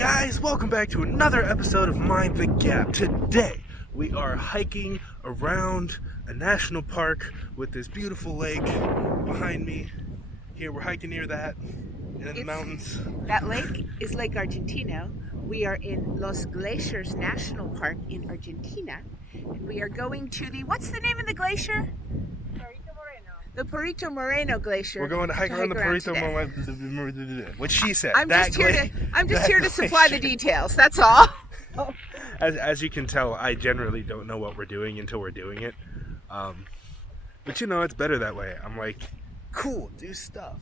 guys, welcome back to another episode of Mind the Gap. Today we are hiking around a national park with this beautiful lake behind me. Here we're hiking near that in the mountains. That lake is Lake Argentina. We are in Los Glaciers National Park in Argentina, and we are going to what's the name of the glacier? Perito Moreno. The Perito Moreno Glacier. We're going to hike around the Perito Moreno. What she said. I'm just here to supply the details. That's all. As you can tell, I generally don't know what we're doing until we're doing it. But you know, it's better that way. I'm like, cool, do stuff.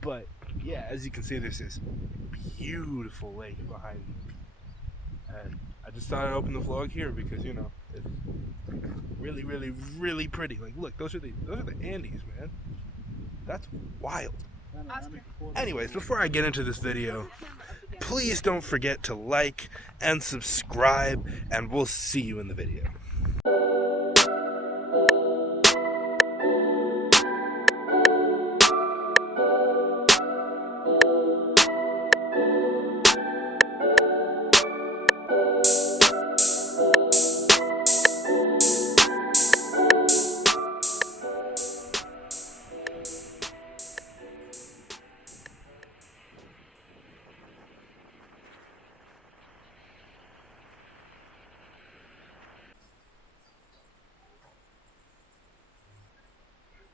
But yeah, as you can see, there's this beautiful lake behind me. And I just thought I'd open the vlog here because, you know, it's really, really, really pretty. Like, look, those are the Andes, man. That's wild. Anyways, before I get into this video, please don't forget to like and subscribe, and we'll see you in the video.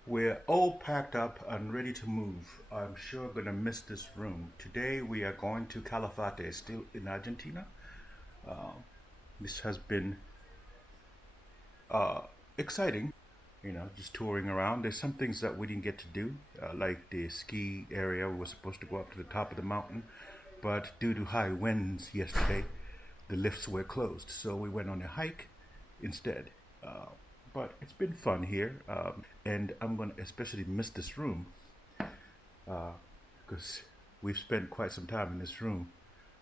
We're all packed up and ready to move. I'm sure gonna miss this room. Today we are going to Calafate, still in Argentina. This has been exciting, you know, just touring around. There's some things that we didn't get to do, like the ski area. We were supposed to go up to the top of the mountain, but due to high winds yesterday, the lifts were closed. So we went on a hike instead. But it's been fun here, and I'm going to especially miss this room because we've spent quite some time in this room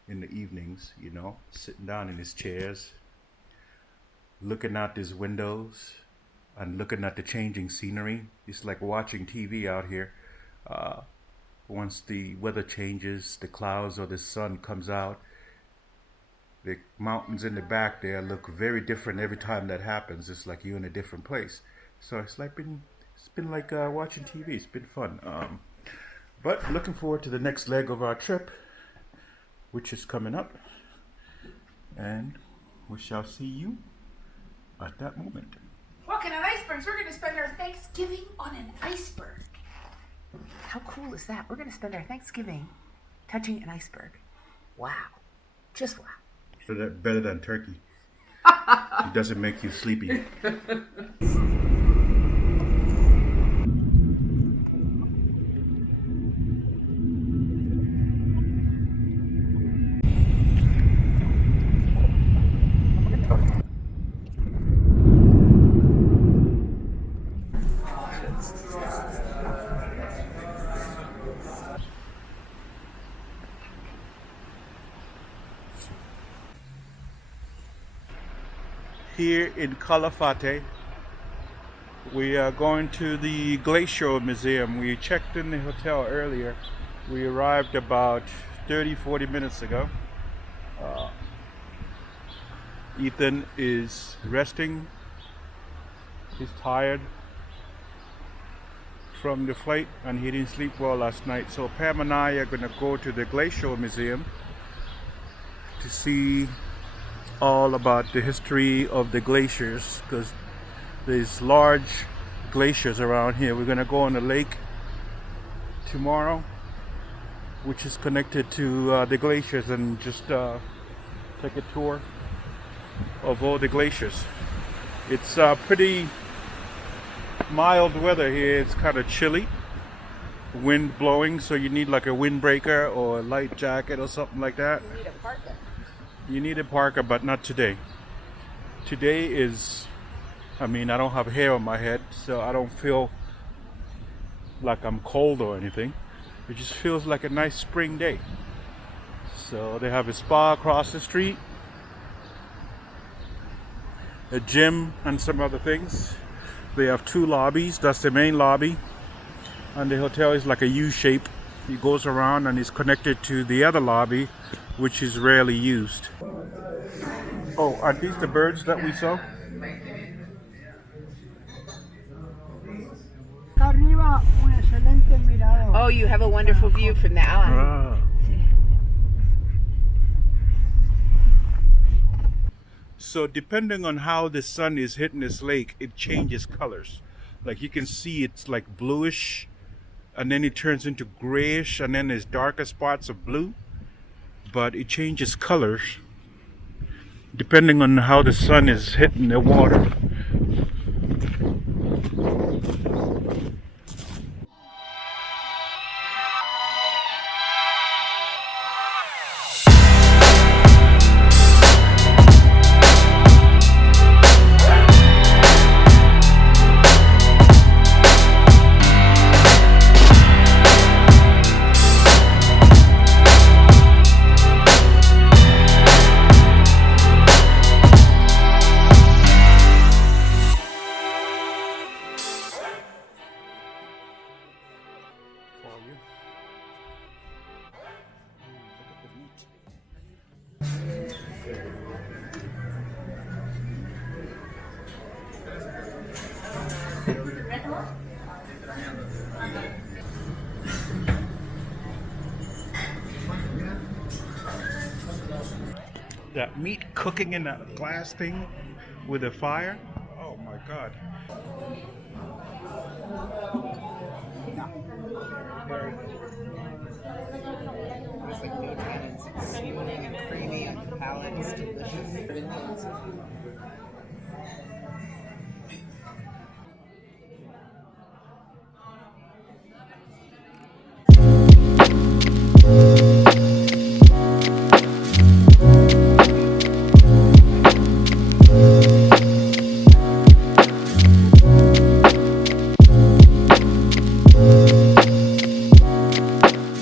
in the evenings, you know, sitting down in these chairs, looking out these windows and looking at the changing scenery. It's like watching TV out here. Once the weather changes, the clouds or the sun comes out, the mountains in the back there look very different every time that happens. It's like you're in a different place. So it's been like watching TV. It's been fun. But looking forward to the next leg of our trip, which is coming up. And we shall see you at that moment. Walking on icebergs. We're going to spend our Thanksgiving on an iceberg. How cool is that? We're going to spend our Thanksgiving touching an iceberg. Wow. Just wow. So that better than turkey. It doesn't make you sleepy. Here in Calafate, we are going to the Glacier Museum. We checked in the hotel earlier. We arrived about 30-40 minutes ago. Ethan is resting. He's tired from the flight and he didn't sleep well last night. So Pam and I are going to go to the Glacier Museum to see all about the history of the glaciers, because there's large glaciers around here. We're going to go on a lake tomorrow which is connected to the glaciers, and just take a tour of all the glaciers. It's pretty mild weather here. It's kind of chilly, wind blowing, so you need like a windbreaker or a light jacket or something like that. You need a parka. You need a parka, but not today. Today is, I mean, I don't have hair on my head, so I don't feel like I'm cold or anything. It just feels like a nice spring day. So they have a spa across the street, a gym, and some other things. They have two lobbies. That's the main lobby, and the hotel is like a U shape. It goes around and is connected to the other lobby, which is rarely used. Oh, are these the birds that we saw? Oh, you have a wonderful view from the island. Ah. So depending on how the sun is hitting this lake, it changes colors. Like you can see it's like bluish, and then it turns into grayish, and then there's darker spots of blue. But it changes colors depending on how the sun is hitting the water. That meat cooking in that glass thing with a fire. Oh my God. It's like no tannins. It's smooth and creamy on the palate. It's delicious.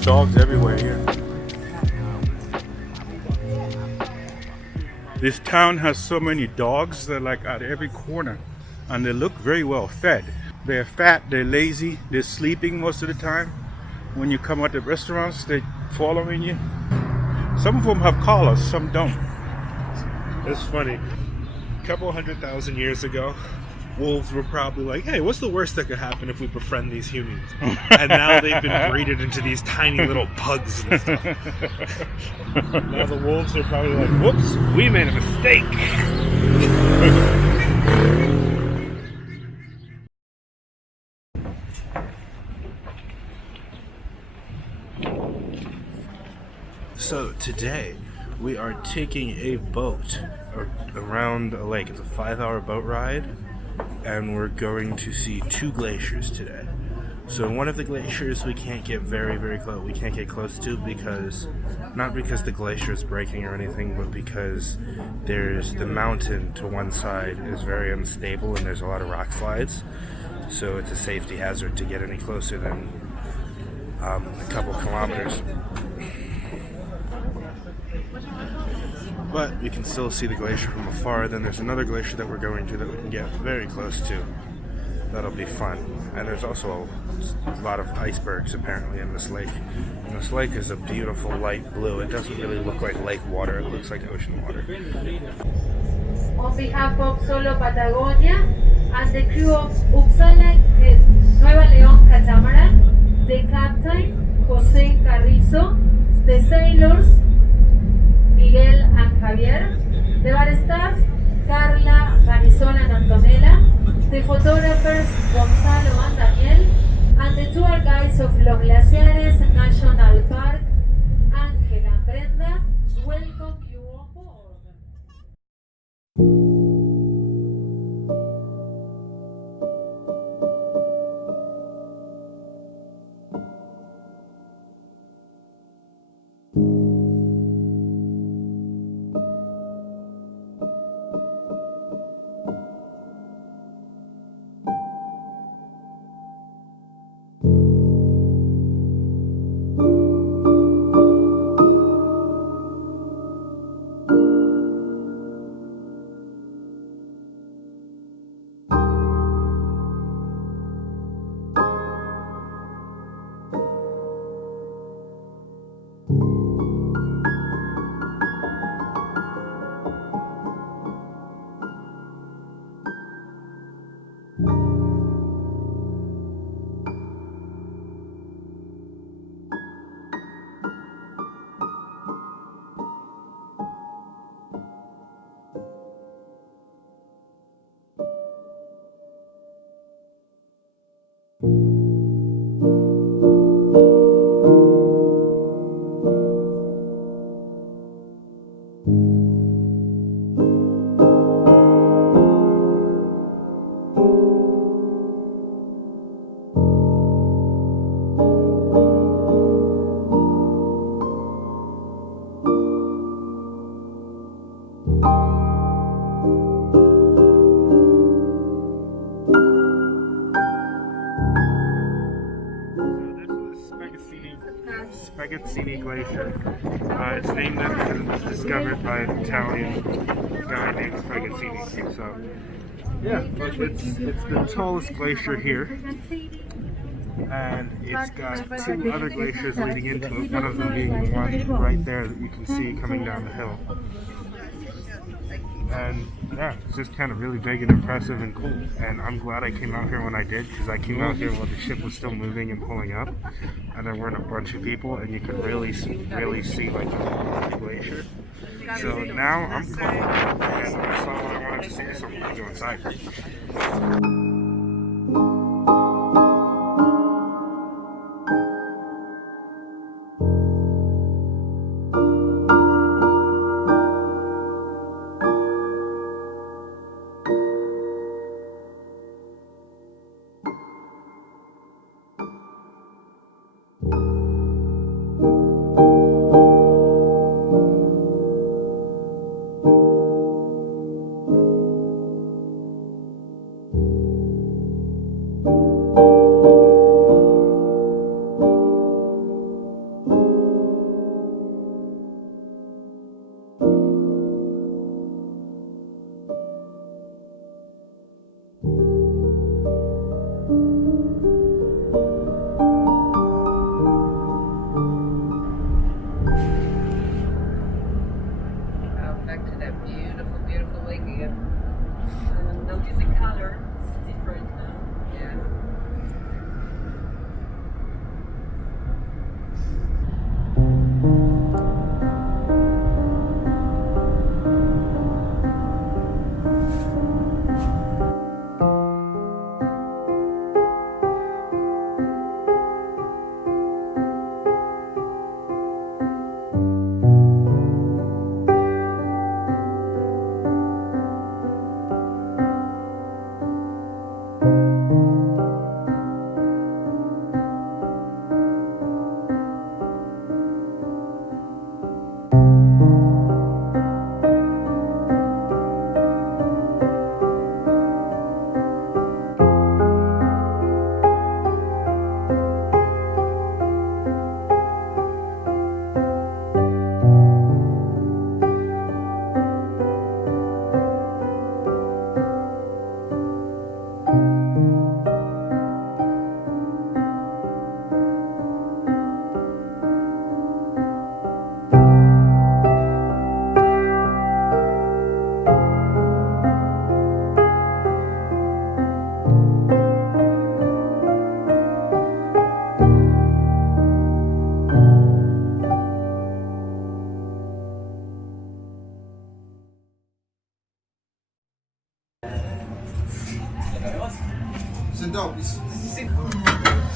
Dogs everywhere here. This town has so many dogs, they're like at every corner, and they look very well fed. They're fat, they're lazy, they're sleeping most of the time. When you come out to restaurants, they're following you. Some of them have collars, some don't. It's funny. A couple 100,000 years ago, wolves were probably like, hey, what's the worst that could happen if we befriend these humans? And now they've been breeded into these tiny little pugs and stuff. Now the wolves are probably like, whoops, we made a mistake. So today we are taking a boat around a lake. It's a 5-hour boat ride, and we're going to see 2 glaciers today. So one of the glaciers we can't get very close. We can't get close to because not because the glacier is breaking or anything, but because there's the mountain to one side is very unstable and there's a lot of rock slides. So it's a safety hazard to get any closer than a couple kilometers. But we can still see the glacier from afar. Then there's another glacier that we're going to that we can get very close to. That'll be fun. And there's also a lot of icebergs apparently in this lake. And this lake is a beautiful light blue. It doesn't really look like lake water. It looks like ocean water. On behalf of Solo Patagonia and the crew of Uppsala Nueva León catamaran, the captain José Carrizo, the sailors Miguel and Javier, the bar staff Carla, Marisol and Antonella, the photographers Gonzalo and Daniel, and the tour guides of Los Glaciares National Park, Ángela and Brenda, welcome you on board. Pagazzini Glacier. It's named that because it was discovered by an Italian guy named Pagazzini. So, yeah, look, it's the tallest glacier here. And it's got two other glaciers leading into it, one of them being the one right there that you can see coming down the hill. And yeah, it's just kind of really big and impressive and cool. And I'm glad I came out here when I did, because I came out here while the ship was still moving and pulling up, and there weren't a bunch of people, and you could really see like the glacier. So now I'm cool, and I saw what I wanted to see, so I'm gonna go inside.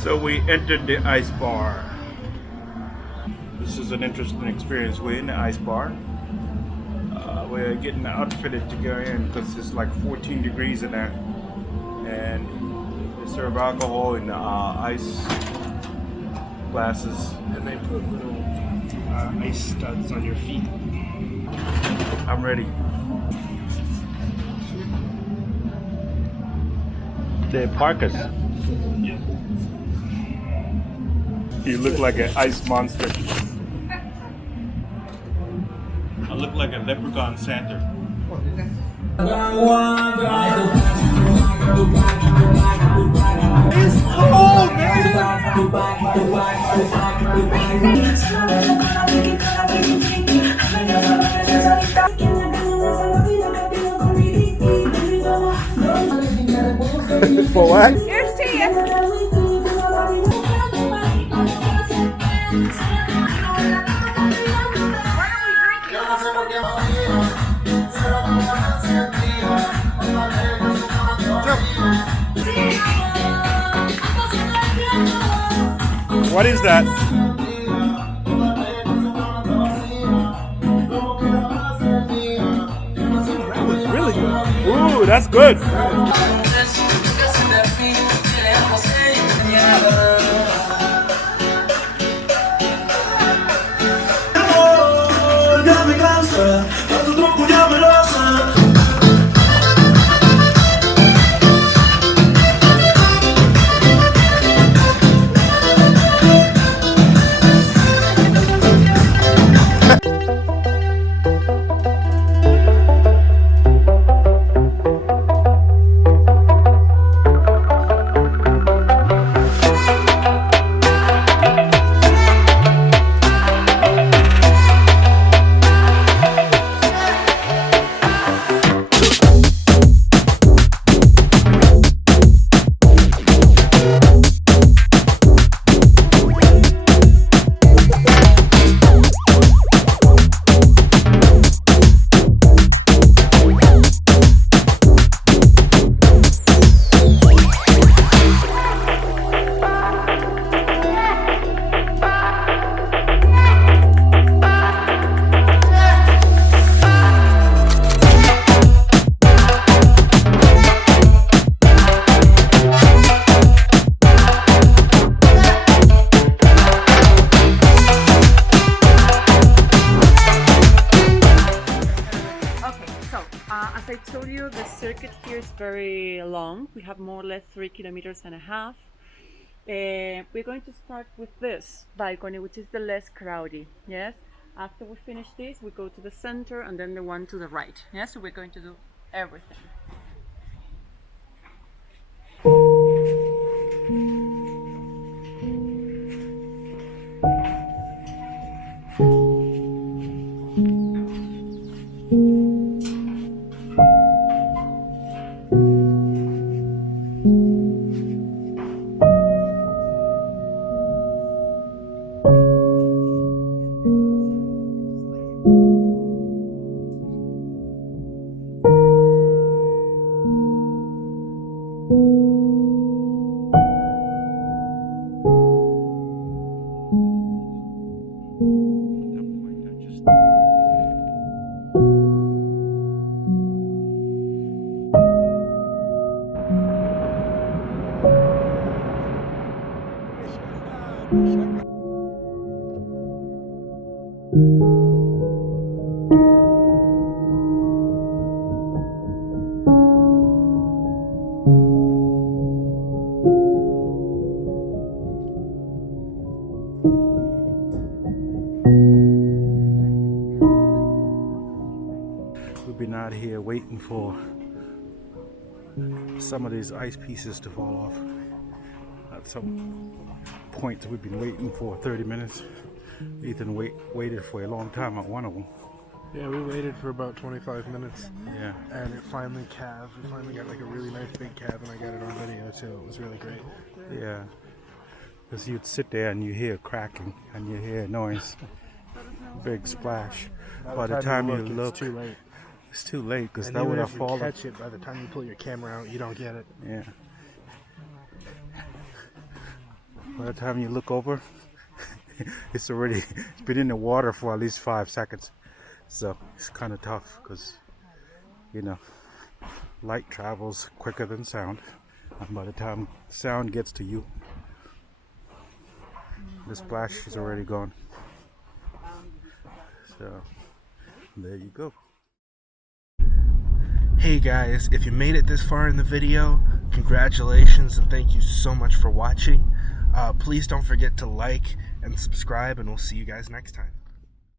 So we entered the ice bar. This is an interesting experience. We're in the ice bar. We're getting outfitted to go in because it's like 14 degrees in there. And they serve alcohol in ice glasses. And they put little ice studs on your feet. I'm ready. They park us. Yeah. You look like an ice monster. I look like a leprechaun Santa. It's cold, man! For what? Here's to you. What is that? That was really good. Ooh, that's good. as I told you, the circuit here is very long. We have more or less 3.5 kilometers. We're going to start with this balcony, which is the less crowded. Yes. After we finish this, we go to the center and then the one to the right. Yes. So we're going to do everything. We've been out here waiting for some of these ice pieces to fall off. At some point we've been waiting for 30 minutes. Ethan waited for a long time at one of them. Yeah, we waited for about 25 minutes. Yeah. And it finally calved. We finally got like a really nice big calf, and I got it on video too. It was really great. Yeah. Because you'd sit there and you hear cracking and you hear noise. Big splash. By the time you look, it's too late. It's too late because And that even would have if you fallen. catch it, by the time you pull your camera out, you don't get it. Yeah. By the time you look over, it's been in the water for at least 5 seconds. So it's kind of tough because, you know, light travels quicker than sound. And by the time sound gets to you, the splash is already gone. So there you go. Hey guys, if you made it this far in the video, congratulations and thank you so much for watching. Please don't forget to like and subscribe, and we'll see you guys next time.